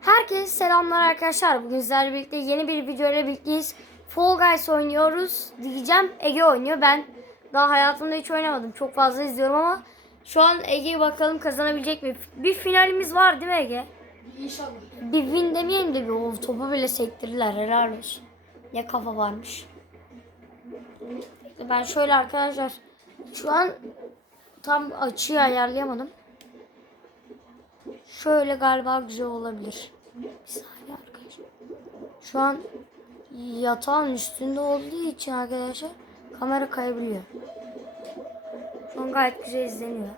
Herkese selamlar arkadaşlar. Bugün sizlerle birlikte yeni bir video ile birlikteyiz. Fall Guys oynuyoruz diyeceğim. Ege oynuyor. Ben daha hayatımda hiç oynamadım. Çok fazla izliyorum ama şu an Ege'ye bakalım kazanabilecek mi? Bir finalimiz var değil mi Ege? İnşallah. Bir win demeyelim de bir o topu bile sektirdiler. Helal olsun. Ne kafa varmış. Ben şöyle arkadaşlar şu an tam açıyı ayarlayamadım. Şöyle galiba güzel olabilir. Bir saniye arkadaşlar. Şu an yatağın üstünde olduğu için arkadaşlar kamera kayabiliyor. Şu an gayet güzel izleniyor.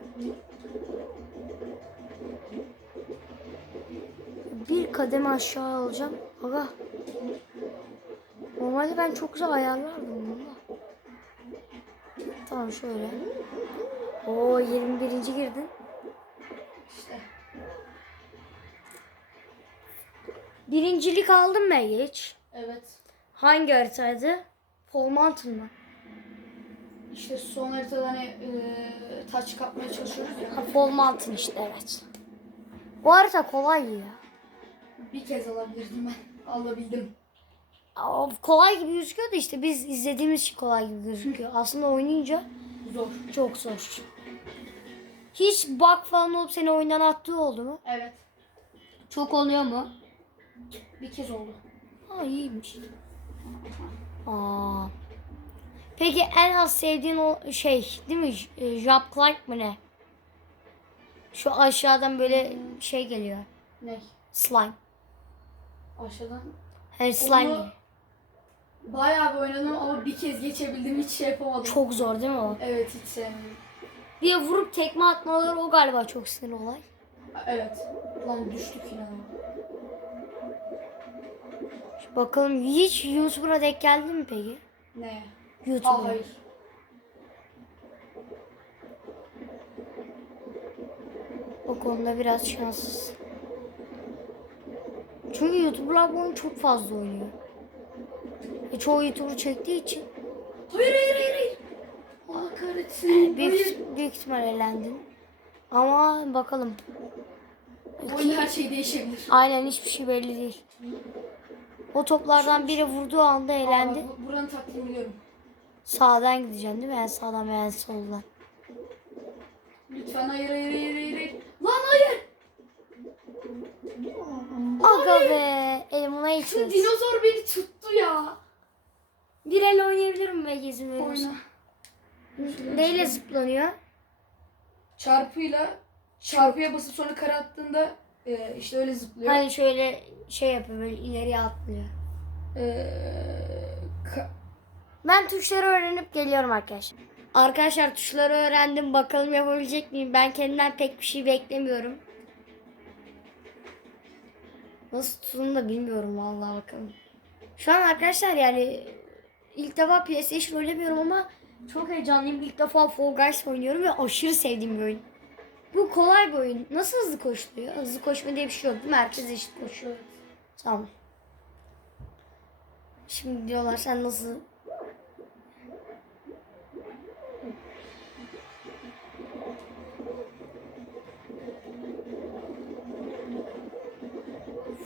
Bir kademe aşağı alacağım. Aga. Normalde ben çok güzel ayarlardım bunu. Tamam şöyle. Oo 21. girdin. Birincilik aldın mı hiç? Evet. Hangi haritaydı? Mountain mı? İşte son haritada hani e, taç kapmaya çalışıyoruz ya. Ha Mountain işte evet. Bu harita kolay ya. Bir kez alabilirdim ben. Alabildim. Aa, Kolay gibi gözüküyor da işte biz izlediğimiz için kolay gibi gözüküyor. Aslında oynayınca Zor. çok zor. Hiç bug falan olup seni oyundan attığı oldu mu? Evet. Çok oluyor mu? Bir kez oldu. Ha iyiymiş. Aa. Peki en az sevdiğin o şey değil mi? Job Clark mı ne? Şu aşağıdan böyle şey geliyor. Ne? Slime. Aşağıdan. Hani slime. Onu-. Bayağı bir oynadım ama bir kez geçebildim. Hiç şey yapamadım. Çok zor değil mi o? Evet hiç. Bir de vurup tekme atmaları o galiba çok sinir olay. Evet. Lan düştük yine. Bakalım hiç YouTuber'a denk geldin mi peki? Ne? YouTuber'a. Aa, hayır. O konuda biraz şanssız. Çünkü YouTuber'lar bu oyunu çok fazla oynuyor. E, çoğu YouTuber çektiği için Hayır hayır hayır hayır. Allah kahretsin. büyük, Hayır. büyük ihtimal elendin. Ama bakalım. Oyun her şey değişebilir. Aynen hiçbir şey belli değil. O toplardan biri vurduğu anda elendi. Aa, bu- buranın taktiğini biliyorum. Sağdan gideceksin değil mi? En sağdan veya en soldan. Lütfen hayır hayır hayır hayır. hayır. Lan hayır. Aga be. Eliminated. Şu dinozor beni tuttu ya. Bir el oynayabilirim be gezin Oyna. Neyle zıplanıyor? Çarpıyla çarpıya basıp sonra kare attığında e, işte öyle zıplıyor. Hani şöyle şey yapıyor böyle ileriye atlıyor. E, ka- Ben tuşları öğrenip geliyorum arkadaşlar. Arkadaşlar tuşları öğrendim. Bakalım yapabilecek miyim? Ben kendimden pek bir şey beklemiyorum. Nasıl tuttuğunu da bilmiyorum vallahi bakalım. Şu an arkadaşlar yani ilk defa PlayStation oynamıyorum ama çok heyecanlıyım. İlk defa Fall Guys oynuyorum ve aşırı sevdiğim bir oyun. Bu kolay bir oyun. Nasıl hızlı koşuluyor? Hızlı koşma diye bir şey yok değil mi? Herkes eşit koşuyor. Tamam. Şimdi diyorlar sen nasıl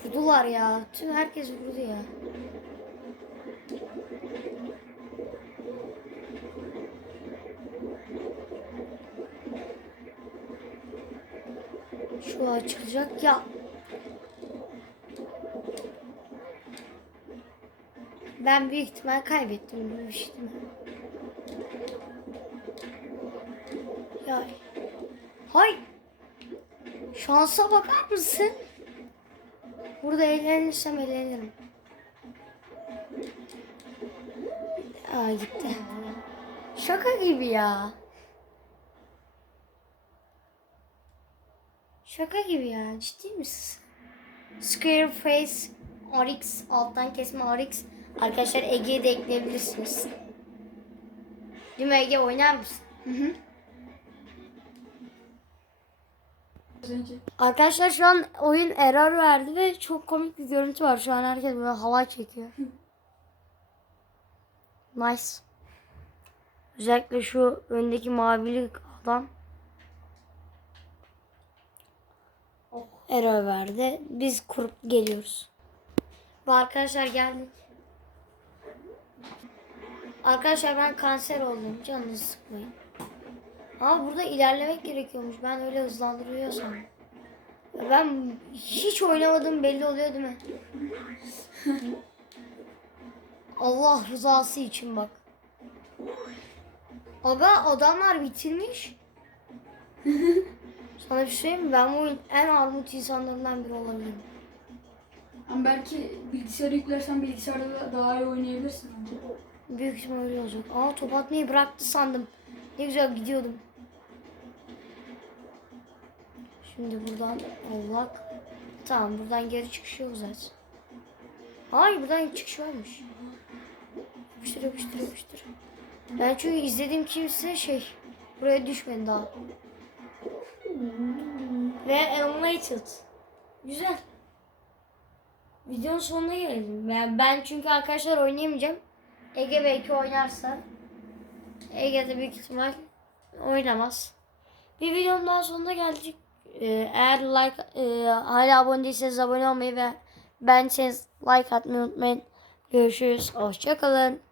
Vurdular ya. Tüm herkes vurdu ya. Şu açılacak ya. Ben büyük ihtimal kaybettim bu işte. Ya. Hay. Şansa bakar mısın? Burada eğlenirsem eğlenirim. Aa gitti. Şaka gibi ya. Şaka gibi ya. Ciddi misin? Square Face RX alttan kesme RX. Arkadaşlar Ege'ye de ekleyebilirsiniz. Değil mi Ege oynar mısın? Hı hı. Arkadaşlar şu an oyun error verdi ve çok komik bir görüntü var. Şu an herkes böyle halay çekiyor. nice. Özellikle şu öndeki mavili adam. Error verdi. Biz kurup geliyoruz. Bu arkadaşlar geldik. Arkadaşlar ben kanser oldum. Canınızı sıkmayın. Ama burada ilerlemek gerekiyormuş. Ben öyle hızlandırıyor sandım. Ben hiç oynamadım belli oluyor değil mi? Allah rızası için bak. Aga adamlar bitirmiş. Sana bir şey mi? Ben bu en armut insanlarından biri olabilirim. Ama belki bilgisayara yüklersen bilgisayarda da daha iyi oynayabilirsin. Büyük ihtimal öyle olacak. Aa top atmayı bıraktı sandım. Ne güzel gidiyordum. Şimdi buradan Allah. Tamam buradan geri çıkış yok zaten. Hayır buradan çıkış varmış. Yapıştır yapıştır yapıştır. Ben çünkü izlediğim kimse şey buraya düşmedi daha. Ve animated. Güzel. Videonun sonuna gelelim. Yani ben çünkü arkadaşlar oynayamayacağım. Ege belki oynarsa. Ege de büyük ihtimal oynamaz. Bir videonun daha sonuna geldik. Ee, eğer like e, hala abone değilseniz abone olmayı ve beğendiyseniz like atmayı unutmayın. Görüşürüz. Hoşçakalın.